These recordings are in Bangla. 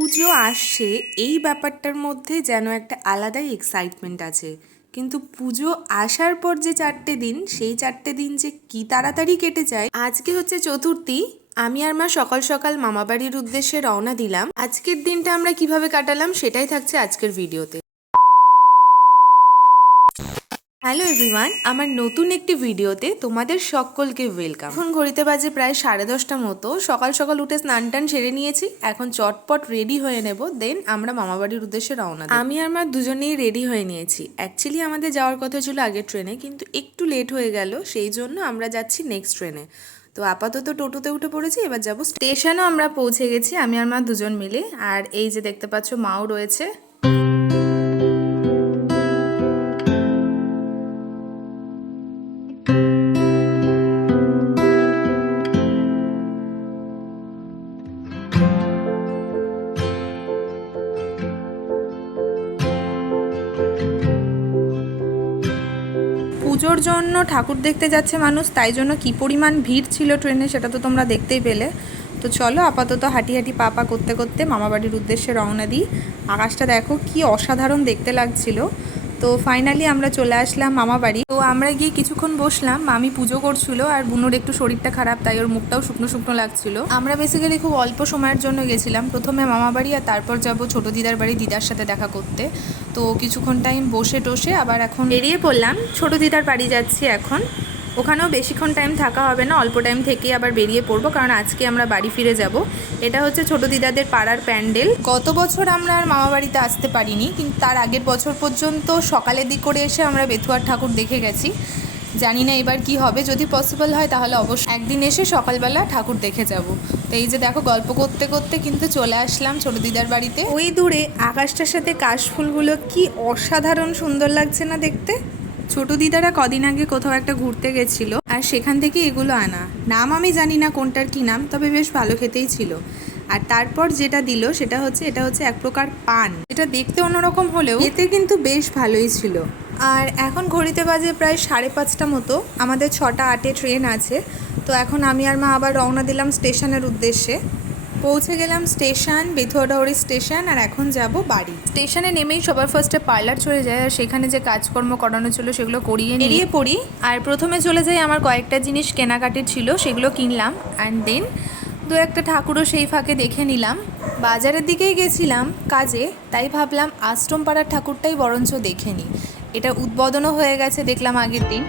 পুজো আসছে, এই ব্যাপারটার মধ্যে যেন একটা আলাদাই এক্সাইটমেন্ট আছে। কিন্তু পুজো আসার পর যে চারটে দিন, সেই চারটে দিন যে কি তাড়াতাড়ি কেটে যায়, আজকে হচ্ছে চতুর্থী। আমি আর মা সকাল সকাল মামাবাড়ির উদ্দেশ্যে রওনা দিলাম। আজকের দিনটা আমরা কীভাবে কাটালাম, সেটাই থাকছে আজকের ভিডিওতে হ্যালো এভরিওয়ান আমার নতুন একটি ভিডিওতে তোমাদের সকলকে ওয়েলকাম এখন ঘড়িতে বাজে প্রায় সাড়ে দশটা মতো, সকাল সকাল উঠে স্নান টান সেরে নিয়েছি, এখন চটপট রেডি হয়ে নেব দেন আমরা মামাবাড়ির উদ্দেশ্যে রওনা আমি আর মা দুজনেই রেডি হয়ে নিয়েছি। অ্যাকচুয়ালি আমাদের যাওয়ার কথা ছিল আগের ট্রেনে কিন্তু একটু লেট হয়ে গেল, সেই জন্য আমরা যাচ্ছি নেক্সট ট্রেনে তো আপাতত টোটোতে উঠে পড়েছি, এবার যাব স্টেশনও আমরা পৌঁছে গেছি, আমি আর মা দুজন মিলে, আর এই যে দেখতে পাচ্ছ মাও রয়েছে। পুজোর জন্য ঠাকুর দেখতে যাচ্ছে মানুষ, তাই জন্য কি পরিমাণ ভিড় ছিল ট্রেনে সেটা তো তোমরা দেখতেই পেলে। তো চলো আপাতত হাঁটি হাঁটি পাপা করতে করতে মামাবাড়ির উদ্দেশ্যে রওনা দিই। আকাশটা দেখো কি অসাধারণ দেখতে লাগছিল। তো ফাইনালি আমরা চলে আসলাম মামা বাড়ি। তো আমরা গিয়ে কিছুক্ষণ বসলাম, মামি পুজো করছিল আর বুনোর একটু শরীরটা খারাপ, তাই ওর মুখটাও শুকনো শুকনো লাগছিল। আমরা বেসিক্যালি খুব অল্প সময়ের জন্য গেছিলাম, প্রথমে মামা বাড়ি আর তারপর যাব ছোট দিদার বাড়ি দিদার সাথে দেখা করতে। তো কিছুক্ষণ টাইম বসে টসে আবার এখন বেরিয়ে পড়লাম, ছোট দিদার বাড়ি যাচ্ছি এখন। ওখানেও বেশিক্ষণ টাইম থাকা হবে না, অল্প টাইম থেকেই আবার বেরিয়ে পড়ব, কারণ আজকে আমরা বাড়ি ফিরে যাব। এটা হচ্ছে ছোট দিদাদের পাড়ার প্যান্ডেল। গত বছর আমরা আর মামা বাড়িতে আসতে পারিনি, কিন্তু তার আগের বছর পর্যন্ত সকালের দিক করে এসে আমরা বেথুয়ার ঠাকুর দেখে গেছি। জানি না এবার কি হবে, যদি পসিবল হয় তাহলে অবশ্যই একদিন এসে সকালবেলা ঠাকুর দেখে যাব। তো এই যে দেখো, গল্প করতে করতে কিন্তু চলে আসলাম ছোট দিদার বাড়িতে। ওই দূরে আকাশটার সাথে কাশফুলগুলো কি অসাধারণ সুন্দর লাগছে না দেখতে? ছোট দিদারা কদিন আগে কোথাও একটা ঘুরতে গেছিল আর সেখান থেকে এগুলো আনা। নাম আমি জানি না কোনটার কি নাম, তবে বেশ ভালো খেতেই ছিল। আর তারপর যেটা দিল সেটা হচ্ছে, এটা হচ্ছে এক প্রকার পান। এটা দেখতে অন্যরকম হলেও এতে কিন্তু বেশ ভালোই ছিল। আর এখন ঘড়িতে বাজে প্রায় সাড়ে পাঁচটা মতো। আমাদের ছটা আটে ট্রেন আছে। তো এখন আমি আর মা আবার রওনা দিলাম স্টেশনের উদ্দেশ্যে। পৌঁছে গেলাম স্টেশন বেথুয়াডাহরি স্টেশন আর এখন যাব বাড়ি। স্টেশনে নেমেই সবার ফার্স্টে পার্লার চলে যায় আর সেখানে যে কাজকর্ম করানো ছিল সেগুলো করিয়ে নিয়ে পড়ি। আর প্রথমে চলে যাই আমার কয়েকটা জিনিস কেনাকাটি ছিল সেগুলো কিনলাম অ্যান্ড দেন দু একটা ঠাকুরও সেই ফাঁকে দেখে নিলাম। বাজারের দিকেই গেছিলাম কাজে তাই ভাবলাম আশ্রম পাড়ার ঠাকুরটাই বরঞ্চ দেখে নিই। এটা উদ্বোধনও হয়ে গেছে দেখলাম আগের দিন।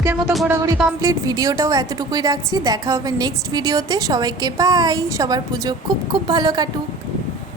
আজকের মতো ঘোরাঘুরি কমপ্লিট। ভিডিওটাও এতটুকুই রাখছি। দেখা হবে নেক্সট ভিডিওতে। সবাইকে পাই সবার পুজো খুব খুব ভালো কাটুক।